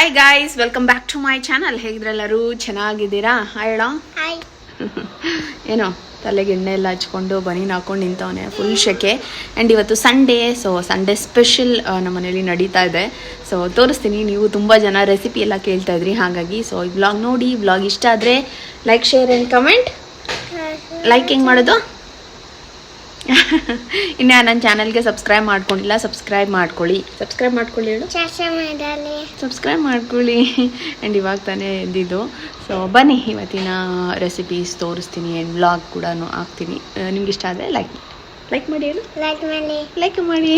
Hi guys, welcome back to my channel. ಹೇಗಿದ್ರೆಲ್ಲರೂ ಚೆನ್ನಾಗಿದ್ದೀರಾ? ಹೇಳ ಏನೋ ತಲೆಗೆ ಎಣ್ಣೆ ಎಲ್ಲ ಹಚ್ಕೊಂಡು ಬನೀನು ಹಾಕೊಂಡು ನಿಂತವನೆ, ಫುಲ್ ಶೆಕೆ. ಆ್ಯಂಡ್ ಇವತ್ತು ಸಂಡೇ, ಸೊ ಸಂಡೇ ಸ್ಪೆಷಲ್ ನಮ್ಮ ಮನೇಲಿ ನಡೀತಾ ಇದೆ. ಸೊ ತೋರಿಸ್ತೀನಿ. ನೀವು ತುಂಬ ಜನ ರೆಸಿಪಿ ಎಲ್ಲ ಕೇಳ್ತಾ ಇದ್ರಿ, ಹಾಗಾಗಿ ಸೊ ಈ ವ್ಲಾಗ್ ನೋಡಿ. ವ್ಲಾಗ್ ಇಷ್ಟ ಆದರೆ like, share and comment. Like ಹೆಂಗೆ ಮಾಡೋದು? ಇನ್ನು ನನ್ನ ಚಾನಲ್ಗೆ ಸಬ್ಸ್ಕ್ರೈಬ್ ಮಾಡ್ಕೊಂಡಿಲ್ಲ, ಸಬ್ಸ್ಕ್ರೈಬ್ ಮಾಡ್ಕೊಳ್ಳಿ. ಸಬ್ಸ್ಕ್ರೈಬ್ ಮಾಡ್ಕೊಳ್ಳಿ, ಹೇಳು. ಸಬ್ಸ್ಕ್ರೈಬ್ ಮಾಡ್ಕೊಳ್ಳಿ. ಆ್ಯಂಡ್ ಇವಾಗ ತಾನೇ ಎದ್ದಿದ್ದು. ಸೊ ಬನ್ನಿ, ಇವತ್ತಿನ ರೆಸಿಪೀಸ್ ತೋರಿಸ್ತೀನಿ ಆ್ಯಂಡ್ ವ್ಲಾಗ್ ಕೂಡ ಹಾಕ್ತೀನಿ. ನಿಮ್ಗೆ ಇಷ್ಟ ಆದರೆ ಲೈಕ್ ಮಾಡಿ, ಹೇಳು. ಲೈಕ್ ಮಾಡಿ.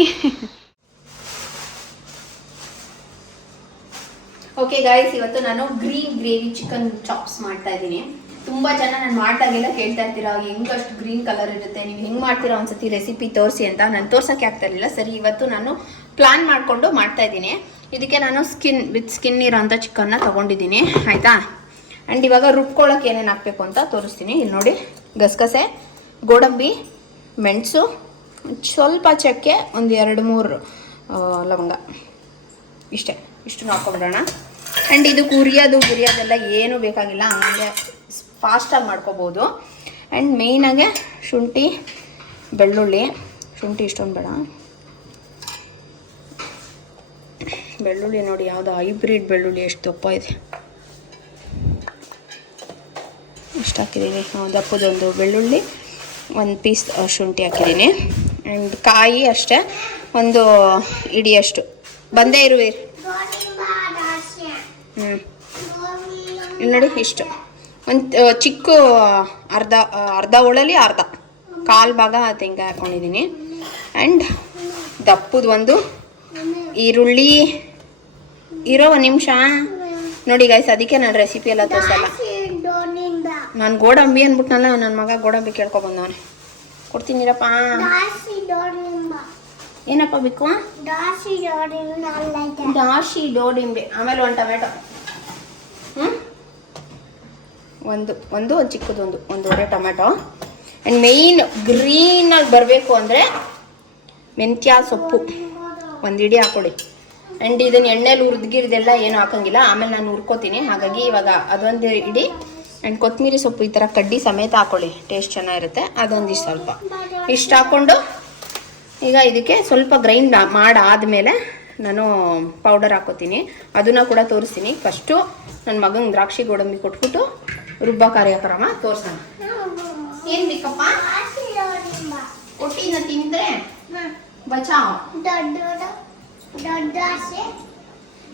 ಓಕೆ ಗಾಯ್ಸ್, ಇವತ್ತು ನಾನು ಗ್ರೀನ್ ಗ್ರೇವಿ ಚಿಕನ್ ಚಾಪ್ಸ್ ಮಾಡ್ತಾ ಇದ್ದೀನಿ. ತುಂಬ ಜನ ನಾನು ಮಾಡಿದಾಗೆಲ್ಲ ಕೇಳ್ತಾ ಇರ್ತೀರಾ, ಹೆಂಗಷ್ಟು ಗ್ರೀನ್ ಕಲರ್ ಇರುತ್ತೆ, ನೀವು ಹೆಂಗೆ ಮಾಡ್ತೀರಾ ಒಂದ್ಸತಿ ರೆಸಿಪಿ ತೋರಿಸಿ ಅಂತ. ನಾನು ತೋರ್ಸೋಕ್ಕೆ ಆಗ್ತಾ ಇರಲಿಲ್ಲ. ಸರಿ, ಇವತ್ತು ನಾನು ಪ್ಲಾನ್ ಮಾಡಿಕೊಂಡು ಮಾಡ್ತಾ ಇದ್ದೀನಿ. ಇದಕ್ಕೆ ನಾನು ಸ್ಕಿನ್ ಇರೋಂಥ ಚಿಕನ್ನ ತೊಗೊಂಡಿದ್ದೀನಿ, ಆಯಿತಾ. ಆ್ಯಂಡ್ ಇವಾಗ ರುಬ್ಕೊಳ್ಳೋಕೆ ಏನೇನು ಹಾಕಬೇಕು ಅಂತ ತೋರಿಸ್ತೀನಿ. ಇಲ್ಲಿ ನೋಡಿ, ಗಸಗಸೆ, ಗೋಡಂಬಿ, ಮೆಣಸು, ಸ್ವಲ್ಪ ಚಕ್ಕೆ, ಒಂದು 2-3 ಲವಂಗ, ಇಷ್ಟು ಹಾಕ್ಕೊಂಬಿಡೋಣ. ಆ್ಯಂಡ್ ಇದು ಗುರಿಯೋದೆಲ್ಲ ಏನೂ ಬೇಕಾಗಿಲ್ಲ, ಹಂಗೆ ಫಾಸ್ಟಾಗಿ ಮಾಡ್ಕೋಬೋದು. ಆ್ಯಂಡ್ ಮೇಯ್ನಾಗೆ ಶುಂಠಿ, ಬೆಳ್ಳುಳ್ಳಿ. ಶುಂಠಿ ಇಷ್ಟೊಂದು ಬೇಡ, ಬೆಳ್ಳುಳ್ಳಿ ನೋಡಿ ಯಾವುದು ಹೈಬ್ರಿಡ್ ಬೆಳ್ಳುಳ್ಳಿ, ಎಷ್ಟು ದಪ್ಪ ಇದೆ. ಇಷ್ಟು ಹಾಕಿದ್ದೀನಿ. ದಪ್ಪದೊಂದು ಬೆಳ್ಳುಳ್ಳಿ, 1 ಪೀಸ್ ಶುಂಠಿ ಹಾಕಿದ್ದೀನಿ. ಆ್ಯಂಡ್ ಕಾಯಿ ಅಷ್ಟೇ, ಒಂದು ಇಡಿಯಷ್ಟು. ಬಂದೇ ಇರುವೆ. ಇಲ್ಲಿ ನೋಡಿ, ಇಷ್ಟು ಒಂದು ಚಿಕ್ಕ ಅರ್ಧ ಒಳಲಿ ಕಾಲು ಭಾಗ ತೆಂಗಾಯಿ ಹಾಕ್ಕೊಂಡಿದ್ದೀನಿ. ಆ್ಯಂಡ್ ದಪ್ಪದ ಒಂದು ಈರುಳ್ಳಿ ಇರೋ 1 ನಿಮಿಷ ನೋಡಿ ಗೈಸ್. ಅದಕ್ಕೆ ನಾನು ರೆಸಿಪಿ ಎಲ್ಲ ತೋರಿಸಲ್ಲ. ನಾನು ಗೋಡಂಬಿ ಅಂದ್ಬಿಟ್ನಲ್ಲ, ನನ್ನ ಮಗ ಗೋಡಂಬಿ ಕೇಳ್ಕೊಬಂದವನೆ. ಕೊಡ್ತೀನಿರಪ್ಪ. ಏನಪ್ಪ ಬೇಕು? ದಾಶಿ ಡೋಡಿಂಬೆ. ಆಮೇಲೆ 1 ಟೊಮೆಟೊ, ಒಂದು ಚಿಕ್ಕದೊಂದು 1.5 ಟೊಮೆಟೊ. ಆ್ಯಂಡ್ ಮೇಯ್ನ್ ಗ್ರೀನಾಗಿ ಬರಬೇಕು ಅಂದರೆ ಮೆಂತ್ಯ ಸೊಪ್ಪು 1 ಇಡಿ ಹಾಕ್ಕೊಳ್ಳಿ. ಆ್ಯಂಡ್ ಇದನ್ನು ಎಣ್ಣೆಲಿ ಹುರಿದ್ಗಿರಿದೆಲ್ಲ ಏನು ಹಾಕೋಂಗಿಲ್ಲ, ಆಮೇಲೆ ನಾನು ಹುರ್ಕೋತೀನಿ. ಹಾಗಾಗಿ ಇವಾಗ ಅದೊಂದು ಇಡಿ. ಆ್ಯಂಡ್ ಕೊತ್ತಂಬರಿ ಸೊಪ್ಪು ಈ ಥರ ಕಡ್ಡಿ ಸಮೇತ ಹಾಕ್ಕೊಳ್ಳಿ, ಟೇಸ್ಟ್ ಚೆನ್ನಾಗಿರುತ್ತೆ. ಅದೊಂದಿಷ್ಟು ಸ್ವಲ್ಪ ಇಷ್ಟು ಹಾಕ್ಕೊಂಡು ಈಗ ಇದಕ್ಕೆ ಸ್ವಲ್ಪ ಗ್ರೈಂಡ್ ಮಾಡಾದಮೇಲೆ ನಾನು ಪೌಡರ್ ಹಾಕೋತೀನಿ. ಅದನ್ನು ಕೂಡ ತೋರಿಸ್ತೀನಿ. ಫಸ್ಟು ನನ್ನ ಮಗಂಗೆ ದ್ರಾಕ್ಷಿ ಗೋಡಂಬಿ ಕೊಟ್ಬಿಟ್ಟು ರುಬ್ಬ ಕಾರ್ಯಕ್ರಮ ತೋರ್ಸೋಣ. ಏನು ಬೇಕಪ್ಪ? ಒಟ್ಟಿನ ತಿಂದರೆ ಬಚಾವ್.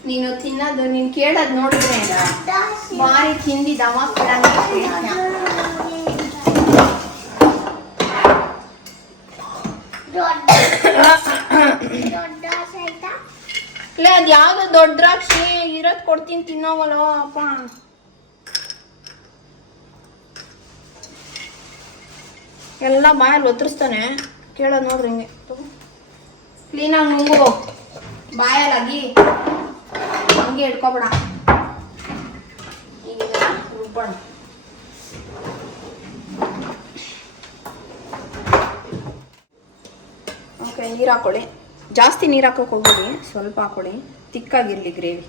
ನೀನು ತಿನ್ನೋದು, ನೀನು ಕೇಳೋದು ನೋಡಿದ್ರೆ ಭಾರಿ ತಿಂದಿ ದಮಾಕ್ ಇಲ್ಲ, ಅದು ಯಾವುದು ದೊಡ್ಡ ದ್ರಾಕ್ಷಿ ಇರೋದು ಕೊಡ್ತೀನಿ, ತಿನ್ನೋವಲ್ಲೋ ಅಪ್ಪ. ಎಲ್ಲ ಬಾಯಲ್ಲಿ ಒತ್ತರಿಸ್ತಾನೆ, ಕೇಳೋದು ನೋಡ್ರಿ ಹಿಂಗೆ. ಕ್ಲೀನಾಗಿ ನುಂಗು, ಬಾಯಲ್ಲಾಗಿ ಹಂಗೆ ಇಟ್ಕೊಬೇಡ. ಈಗ ರುಬ್ಬೋಣ. ಓಕೆ, ನೀರು ಹಾಕ್ಕೊಳ್ಳಿ. ಜಾಸ್ತಿ ನೀರು ಹಾಕೋಕೆ ಹೋಗ್ಬೇಡಿ, ಸ್ವಲ್ಪ ಹಾಕ್ಕೊಳ್ಳಿ, ತಿಕ್ಕಾಗಿರಲಿ ಗ್ರೇವಿ.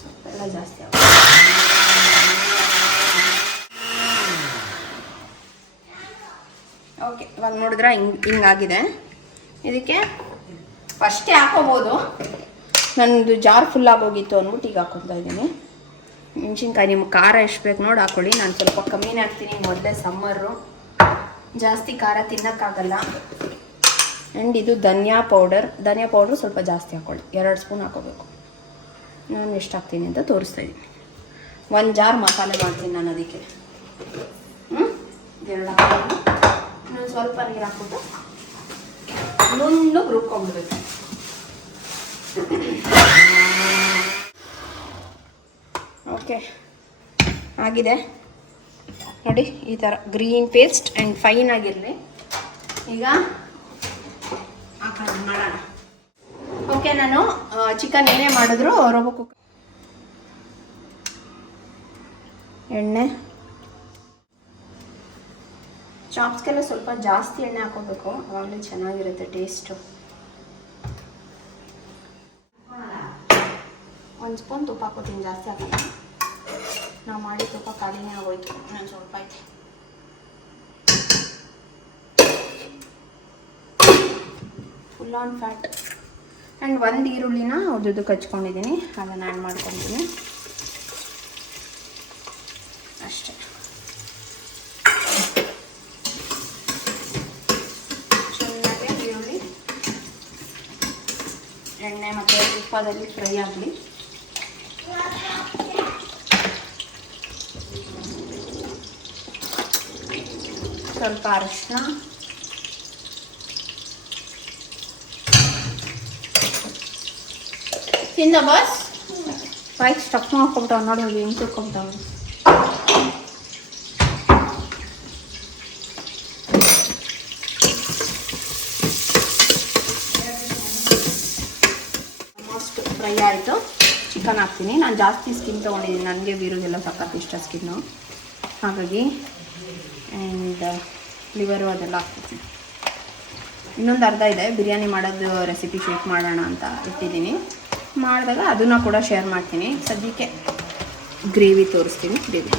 ಸ್ವಲ್ಪ ಜಾಸ್ತಿ ಹಾಕಿ. ಓಕೆ, ಇವಾಗ ನೋಡಿದ್ರೆ ಹಿಂಗಾಗಿದೆ. ಇದಕ್ಕೆ ಫಸ್ಟೇ ಹಾಕೋಬೋದು. ನನ್ನದು ಜಾರ್ ಫುಲ್ ಆಗೋಗಿತ್ತು ಅಂದ್ಬಿಟ್ಟು ಈಗ ಹಾಕೊತಾ ಇದ್ದೀನಿ. ಮೆಣಸಿನ್ಕಾಯಿ ನಿಮ್ಗೆ ಖಾರ ಎಷ್ಟು ಬೇಕು ನೋಡಿ ಹಾಕ್ಕೊಳ್ಳಿ. ನಾನು ಸ್ವಲ್ಪ ಕಮ್ಮಿನೇ ಹಾಕ್ತೀನಿ, ಮೊದಲೇ ಸಮ್ಮರು, ಜಾಸ್ತಿ ಖಾರ ತಿನ್ನೋಕ್ಕಾಗಲ್ಲ. ಆ್ಯಂಡ್ ಇದು ಧನಿಯಾ ಪೌಡ್ರು ಸ್ವಲ್ಪ ಜಾಸ್ತಿ ಹಾಕ್ಕೊಳ್ಳಿ, 2 ಸ್ಪೂನ್ ಹಾಕೋಬೇಕು. ನಾನು ಎಷ್ಟು ಹಾಕ್ತೀನಿ ಅಂತ ತೋರಿಸ್ತಾ ಇದ್ದೀನಿ. 1 ಜಾರ್ ಮಸಾಲೆ ಮಾಡ್ತೀನಿ ನಾನು, ಅದಕ್ಕೆ 2 ಹಾಕ್ಕೊಂಡು ಇನ್ನೊಂದು ಸ್ವಲ್ಪ ನೀರು ಹಾಕ್ಬಿಟ್ಟು ನುಣ್ಣಗೆ ರುಬ್ಕೊಂಡ್ಬಿಡ್ಬೇಕು. ಓಕೆ, ಆಗಿದೆ ನೋಡಿ. ಈ ಥರ ಗ್ರೀನ್ ಪೇಸ್ಟ್ ಆ್ಯಂಡ್ ಫೈನ್ ಆಗಿರಲಿ. ಈಗ ಮಾಡೋಣ. ಓಕೆ, ನಾನು ಚಿಕನ್ ಏನೇ ಮಾಡಿದ್ರು ರೋಬೋ ಕುಕ್ಕರ್, ಎಣ್ಣೆ, ಚಾಪ್ಸ್ಗೆಲ್ಲ ಸ್ವಲ್ಪ ಜಾಸ್ತಿ ಎಣ್ಣೆ ಹಾಕೋಬೇಕು, ಆವಾಗಲೇ ಚೆನ್ನಾಗಿರುತ್ತೆ ಟೇಸ್ಟು. 1 ಸ್ಪೂನ್ ತುಪ್ಪ ಹಾಕೋತೀನಿ, ಜಾಸ್ತಿ ಹಾಕಲ್ಲ. ನಾವು ಮಾಡಿ ತುಪ್ಪ ಖಾಲಿನೇ ಆಗೋಯ್ತು, ಇನ್ನೊಂದು ಸ್ವಲ್ಪ ಐತೆ. Full on fat. ಆ್ಯಂಡ್ 1 ಈರುಳ್ಳಿನ ಉದ್ದುದ್ದಕ್ಕೆ ಹಚ್ಕೊಂಡಿದ್ದೀನಿ, ಅದನ್ನು ಆ್ಯಡ್ ಮಾಡ್ಕೊತೀನಿ ಅಷ್ಟೇ. ಚೆನ್ನಾಗಿ ಈರುಳ್ಳಿ ಎಣ್ಣೆ ಮತ್ತು ತುಪ್ಪದಲ್ಲಿ ಫ್ರೈ ಆಗಲಿ. ಸ್ವಲ್ಪ ಅರಿಶಿನ, ತಿಂದ ಬಾಸ್ ಬೈಕ್ ಸ್ಟಕ್ ಮಾಡ್ಕೊಬಿಟ್ಟವ್ ನೋಡಿ, ಹೋಗಿ ಹೆಂಗೆ ತಿಳ್ಕೊಬಿಟ್ಟವ್. ಆಲ್ಮೋಸ್ಟ್ ಫ್ರೈ ಆಯಿತು. ಚಿಕನ್ ಹಾಕ್ತೀನಿ. ನಾನು ಜಾಸ್ತಿ ಸ್ಕಿನ್ ತೊಗೊಂಡಿದ್ದೀನಿ, ನನಗೆ ವೀರುಗೆಲ್ಲ ಸಖತ್ ಇಷ್ಟ ಸ್ಕಿನ್ನು, ಹಾಗಾಗಿ. ಆ್ಯಂಡ್ ಲಿವರು ಅದೆಲ್ಲ ಹಾಕ್ತೀನಿ. ಇನ್ನೊಂದು ಅರ್ಧ ಇದೆ, ಬಿರಿಯಾನಿ ಮಾಡೋದು ರೆಸಿಪಿ ಶೂಟ್ ಮಾಡೋಣ ಅಂತ ಇಟ್ಟಿದ್ದೀನಿ. ಮಾಡಿದಾಗ ಅದನ್ನು ಕೂಡ ಶೇರ್ ಮಾಡ್ತೀನಿ. ಸದ್ಯಕ್ಕೆ ಗ್ರೇವಿ ತೋರಿಸ್ತೀನಿ. ಗ್ರೇವಿ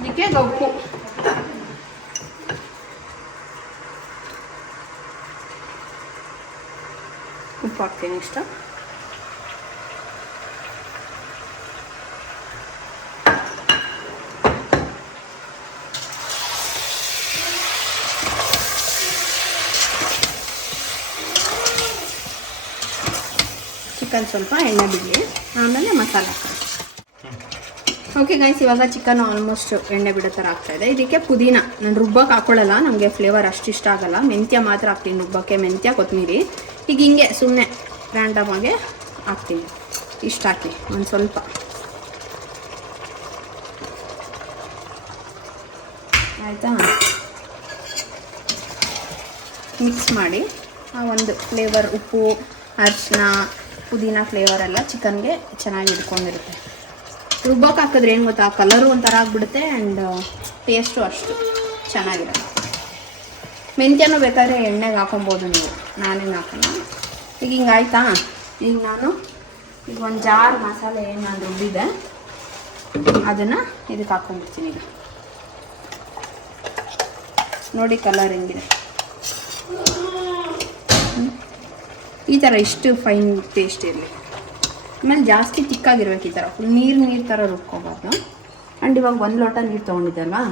ಇದಕ್ಕೆ ಉಪ್ಪು, ಉಪ್ಪು ಹಾಕ್ತೀನಿ ಇಷ್ಟ. ಚಿಕನ್ ಸ್ವಲ್ಪ ಎಣ್ಣೆ ಬಿಡಲಿ, ಆಮೇಲೆ ಮಸಾಲೆ ಹಾಕೋದು. ಓಕೆ ಗೈಸ್, ಇವಾಗ ಚಿಕನ್ ಆಲ್ಮೋಸ್ಟ್ ಎಣ್ಣೆ ಬಿಡೋ ಥರ ಆಗ್ತಾಯಿದೆ. ಇದಕ್ಕೆ ಪುದೀನ ನಾನು ರುಬ್ಬಕ್ಕೆ ಹಾಕೊಳ್ಳಲ್ಲ, ನಮಗೆ ಫ್ಲೇವರ್ ಅಷ್ಟು ಇಷ್ಟ ಆಗಲ್ಲ. ಮೆಂತ್ಯ ಮಾತ್ರ ಹಾಕ್ತೀನಿ ರುಬ್ಬಕ್ಕೆ, ಮೆಂತ್ಯ ಕೊತ್ತಂಬರಿ. ಈಗ ಹಿಂಗೆ ಸುಮ್ಮನೆ ರ್ಯಾಂಡಮಾಗೆ ಹಾಕ್ತೀನಿ, ಇಷ್ಟ ಹಾಕಿ ಒಂದು ಸ್ವಲ್ಪ. ಆಯಿತಾ, ಮಿಕ್ಸ್ ಮಾಡಿ ಆ ಒಂದು ಫ್ಲೇವರ್, ಉಪ್ಪು, ಅರಿಶಿನ, ಪುದೀನ ಫ್ಲೇವರ್ ಎಲ್ಲ ಚಿಕನ್ಗೆ ಚೆನ್ನಾಗಿ ಇಟ್ಕೊಂಡಿರುತ್ತೆ. ರುಬ್ಬಕ್ಕೆ ಹಾಕಿದ್ರೆ ಏನು ಗೊತ್ತಾ, ಕಲರು ಒಂಥರ ಆಗಿಬಿಡುತ್ತೆ ಆ್ಯಂಡ್ ಟೇಸ್ಟು ಅಷ್ಟು ಚೆನ್ನಾಗಿರುತ್ತೆ. ಮೆಂತ್ಯನೂ ಬೇಕಾದರೆ ಎಣ್ಣೆಗೆ ಹಾಕೊಬೋದು ನೀವು, ನಾನೇನು ಹಾಕೋಣ. ಈಗ ಹಿಂಗೆ ಆಯಿತಾ, ಈಗ ನಾನು ಈಗ ಒಂದು ಜಾರ್ ಮಸಾಲೆ ಏನು ನಾನು ರುಬ್ಬಿದೆ ಅದನ್ನು ಇದಕ್ಕೆ ಹಾಕ್ಕೊಂಡ್ಬಿಡ್ತೀನಿ. ಈಗ ನೋಡಿ ಕಲರ್ ಹೆಂಗಿದೆ, ಈ ಥರ ಇಷ್ಟು ಫೈನ್ ಪೇಸ್ಟ್ ಇರಲಿ. ಆಮೇಲೆ ಜಾಸ್ತಿ ತಿಕ್ಕಾಗಿರ್ಬೇಕು, ಈ ಥರ ಫುಲ್ ನೀರು ಥರ ರುಬ್ಕೋಬಾರ್ದು. ಆ್ಯಂಡ್ ಇವಾಗ 1 ಲೋಟ ನೀರು ತೊಗೊಂಡಿದ್ದಲ್ವಾ,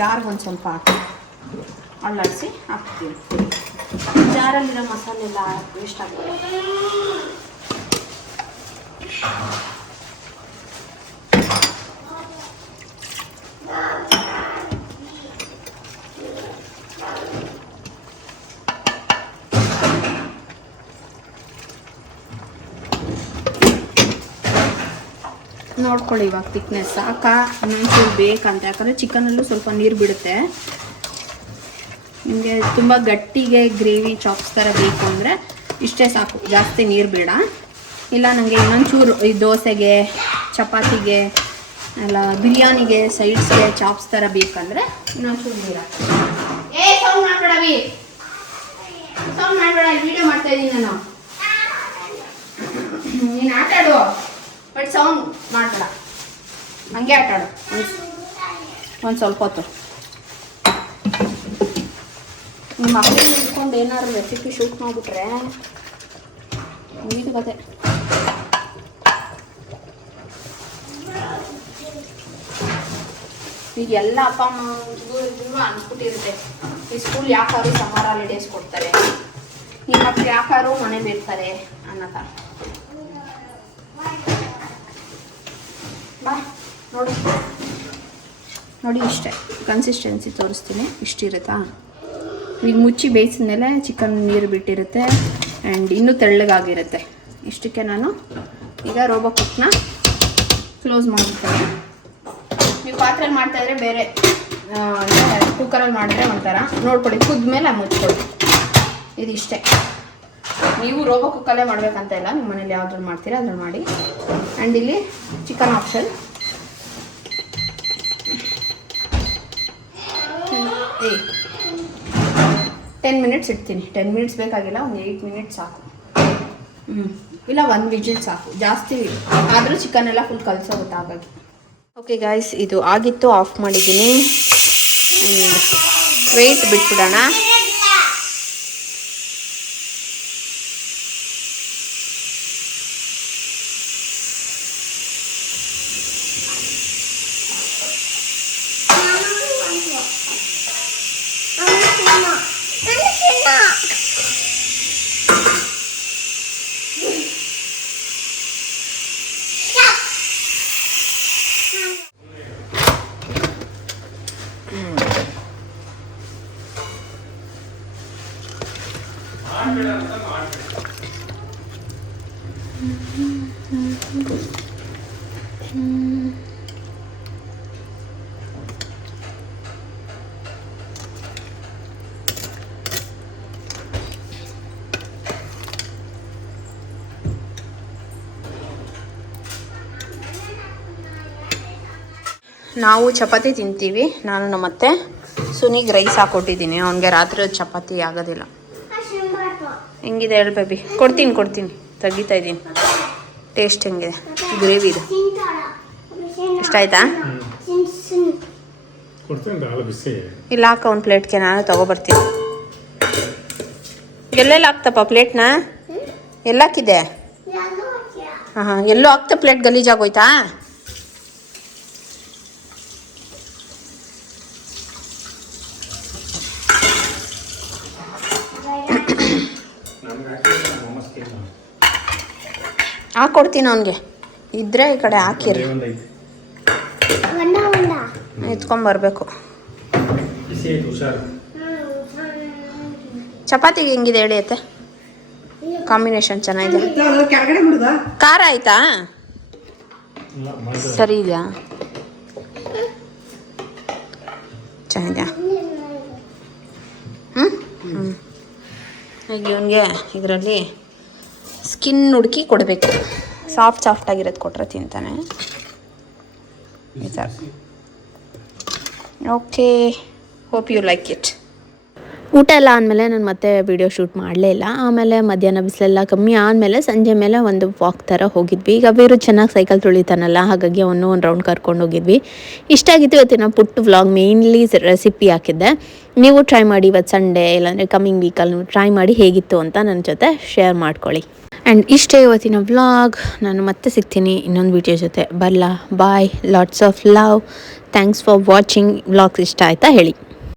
ಜಾರ್ಗೆ ಒಂದು ಸ್ವಲ್ಪ ಹಾಕಿ ಅಲ್ಲಾಡಿಸಿ ಹಾಕ್ತೀವಿ. ಜಾರಲ್ಲಿರೋ ಮಸಾಲೆ ಎಲ್ಲ ವೇಸ್ಟ್ ಆಗುತ್ತೆ. ನೋಡ್ಕೊಳ್ಳಿ ಇವಾಗ ತಿಕ್ನೆಸ್ ಸಾಕಾ, ಇನ್ನೊಂಚೂರು ಬೇಕಂತ. ಯಾಕಂದರೆ ಚಿಕನಲ್ಲೂ ಸ್ವಲ್ಪ ನೀರು ಬಿಡುತ್ತೆ. ನಿಮಗೆ ತುಂಬ ಗಟ್ಟಿಗೆ ಗ್ರೇವಿ ಚಾಪ್ಸ್ ಥರ ಬೇಕು ಅಂದರೆ ಇಷ್ಟೇ ಸಾಕು, ಜಾಸ್ತಿ ನೀರು ಬೇಡ. ಇಲ್ಲ ನನಗೆ ಇನ್ನೊಂಚೂರು ಈ ದೋಸೆಗೆ, ಚಪಾತಿಗೆ, ಅಲ್ಲ ಬಿರಿಯಾನಿಗೆ, ಸೈಡ್ಸ್ಗೆ ಚಾಪ್ಸ್ ಥರ ಬೇಕಂದರೆ ಇನ್ನೊಂಚೂರು ನೀರು ಹಾಕ್ತೀನಿ. ಸೌಂಡ್ ಮಾಡಬೇಡವಿ, ಸೌಂಡ್ ಮಾಡಬೇಡ, ವಿಡಿಯೋ ಮಾಡ್ತಾ ಇದ್ದೀನಿ ನಾನು. ನೀನು ಆಟಾಡು, ಬಟ್ ಸೌಂಡ್ ಮಾಡಬೇಡ, ಹಂಗೆ ಆಟಾಡು ಒಂದು ಸ್ವಲ್ಪ ಹೊತ್ತು. ನಿಮ್ಮ ಮಕ್ಕಳನ್ನ ಇಟ್ಕೊಂಡು ಏನಾದ್ರು ರೆಸಿಪಿ ಶೂಟ್ ಮಾಡಿಬಿಟ್ರೆ ಮುಗಿದು ಕತೆ. ಈಗ ಎಲ್ಲ ಅಪ್ಪ ಅಮ್ಮ ಅನ್ಸ್ಬಿಟ್ಟಿರುತ್ತೆ, ಈ ಸ್ಕೂಲ್ ಯಾಕಾದ್ರು ಸಮ್ಮರ್ ಹಾಲಿಡೇಸ್ ಕೊಡ್ತಾರೆ, ನಿಮ್ಮ ಮಕ್ಕಳು ಯಾಕಾದ್ರು ಮನೆ ಬಿಡ್ತಾರೆ ಅನ್ನೋ ಥರ. ಬಾ ನೋಡಿ ನೋಡಿ, ಇಷ್ಟೇ ಕನ್ಸಿಸ್ಟೆನ್ಸಿ ತೋರಿಸ್ತೀನಿ, ಇಷ್ಟಿರುತ್ತಾ. ಈಗ ಮುಚ್ಚಿ ಬೇಯಿಸಿದ್ಮೇಲೆ ಚಿಕನ್ ನೀರು ಬಿಟ್ಟಿರುತ್ತೆ ಆ್ಯಂಡ್ ಇನ್ನೂ ತೆಳ್ಳಗಾಗಿರುತ್ತೆ. ಇಷ್ಟಕ್ಕೆ ನಾನು ಈಗ ರೋಬೋ ಕುಕ್ನ ಕ್ಲೋಸ್ ಮಾಡ್ತೀನಿ. ನೀವು ಪಾತ್ರೆಯಲ್ಲಿ ಮಾಡ್ತಾ ಇದ್ರೆ ಬೇರೆ, ಕುಕ್ಕರಲ್ಲಿ ಮಾಡಿದ್ರೆ ಒಂಥರ ನೋಡ್ಕೊಳ್ಳಿ. ಕುದ್ಮೇಲೆ ಮುಚ್ಕೊಳ್ಳಿ. ಇದಿಷ್ಟೇ. ನೀವು ರೋಬೋ ಕುಕ್ಕಲ್ಲೇ ಮಾಡ್ಬೇಕಂತ ಇಲ್ಲ, ನಿಮ್ಮ ಮನೇಲಿ ಯಾವ್ದ್ರಲ್ಲಿ ಮಾಡ್ತೀರಾ ಅದ್ರಲ್ಲಿ ಮಾಡಿ. ಆ್ಯಂಡ್ ಇಲ್ಲಿ ಚಿಕನ್ ಆಪ್ಷನ್. 10 ಮಿನಿಟ್ಸ್ ಇಡ್ತೀನಿ. 10 ಮಿನಿಟ್ಸ್ ಬೇಕಾಗಿಲ್ಲ, ಒಂದು 8 ಮಿನಿಟ್ಸ್ ಸಾಕು. ಇಲ್ಲ 1 ವಿಜಿಲ್ ಸಾಕು. ಜಾಸ್ತಿ ಆದರೂ ಚಿಕನ್ ಎಲ್ಲ ಫುಲ್ ಕಲಸೋಗುತ್ತೆ ಹಾಗಾಗಿ. ಓಕೆ ಗಾಯ್ಸ್, ಇದು ಆಗಿತ್ತು, ಆಫ್ ಮಾಡಿದ್ದೀನಿ. ವೆಯ್ಟ್ ಬಿಟ್ಬಿಡೋಣ. ನಾವು ಚಪಾತಿ ತಿಂತೀವಿ. ನಾನು ನಮ್ಮತ್ತೆ ಸುನಿಗೆ ರೈಸ್ ಹಾಕೊಟ್ಟಿದ್ದೀನಿ. ಅವನಿಗೆ ರಾತ್ರಿ ಚಪಾತಿ ಆಗೋದಿಲ್ಲ. ಹೆಂಗಿದೆ ಹೇಳಿ ಬೇಬಿ? ಕೊಡ್ತೀನಿ ತೆಗಿತಾ ಇದ್ದೀನಿ. ಟೇಸ್ಟ್ ಹೆಂಗಿದೆ? ಗ್ರೇವಿದು ಇಷ್ಟ ಆಯ್ತಾ? ಇಲ್ಲ ಹಾಕ ಒಂದು ಪ್ಲೇಟ್ಗೆ, ನಾನು ತೊಗೊಬರ್ತೀನಿ. ಎಲ್ಲೆಲ್ಲ ಹಾಕ್ತಪ್ಪ ಪ್ಲೇಟ್ನ? ಎಲ್ಲ ಹಾಕಿದೆ? ಹಾಂ ಎಲ್ಲೋ ಹಾಕ್ತ ಪ್ಲೇಟ್ ಗಲೀಜಾಗೋಯ್ತಾ? ಹಾಕ್ಕೊಡ್ತೀನಿ ಅವನಿಗೆ. ಇದ್ರೆ ಈ ಕಡೆ ಹಾಕಿರಿ, ಎತ್ಕೊಂಬರ್ಬೇಕು. ಚಪಾತಿಗೆ ಹೆಂಗಿದೆ ಹೇಳಿ ಅತ್ತೆ? ಕಾಂಬಿನೇಷನ್ ಚೆನ್ನಾಗಿದೆ. ಖಾರ ಆಯ್ತಾ? ಸರಿ ಇದೆಯಾ? ಚೆನ್ನಾಗಿದೆಯಾ? ಈಗ ಇವನಿಗೆ ಇದರಲ್ಲಿ ಸ್ಕಿನ್ ಹುಡುಕಿ ಕೊಡಬೇಕು. ಸಾಫ್ಟಾಗಿರೋದು ಕೊಟ್ಟರೆ ತಿಂತಾನೆ. Okay, hope you like it. ಊಟ ಎಲ್ಲ ಆದಮೇಲೆ ನಾನು ಮತ್ತೆ ವೀಡಿಯೋ ಶೂಟ್ ಮಾಡಲೇ ಇಲ್ಲ. ಆಮೇಲೆ ಮಧ್ಯಾಹ್ನ ಬಿಸಿಲೆಲ್ಲ ಕಮ್ಮಿ ಆದಮೇಲೆ ಸಂಜೆ ಮೇಲೆ ಒಂದು ವಾಕ್ ಥರ ಹೋಗಿದ್ವಿ. ಈಗ ವೀರು ಚೆನ್ನಾಗಿ ಸೈಕಲ್ ತುಳಿತಾನಲ್ಲ, ಹಾಗಾಗಿ ಅವನು ಒಂದು ರೌಂಡ್ ಕರ್ಕೊಂಡು ಹೋಗಿದ್ವಿ. ಇಷ್ಟ ಆಗಿತ್ತು ಇವತ್ತಿನ ಪುಟ್ಟ ವ್ಲಾಗ್. ಮೇನ್ಲಿ ರೆಸಿಪಿ ಹಾಕಿದ್ದೆ. ನೀವು ಟ್ರೈ ಮಾಡಿ. ಇವತ್ತು ಸಂಡೇ ಇಲ್ಲಾಂದರೆ ಕಮ್ಮಿಂಗ್ ವೀಕಲ್ಲಿ ನೀವು ಟ್ರೈ ಮಾಡಿ ಹೇಗಿತ್ತು ಅಂತ ನನ್ನ ಜೊತೆ ಶೇರ್ ಮಾಡ್ಕೊಳ್ಳಿ. ಆ್ಯಂಡ್ ಇಷ್ಟೇ ಇವತ್ತಿನ ವ್ಲಾಗ್. ನಾನು ಮತ್ತೆ ಸಿಗ್ತೀನಿ ಇನ್ನೊಂದು ವಿಡಿಯೋ ಜೊತೆ. Bye. Lots of love. Thanks for watching. Vlogs ಇಷ್ಟ ಆಯಿತಾ ಹೇಳಿ.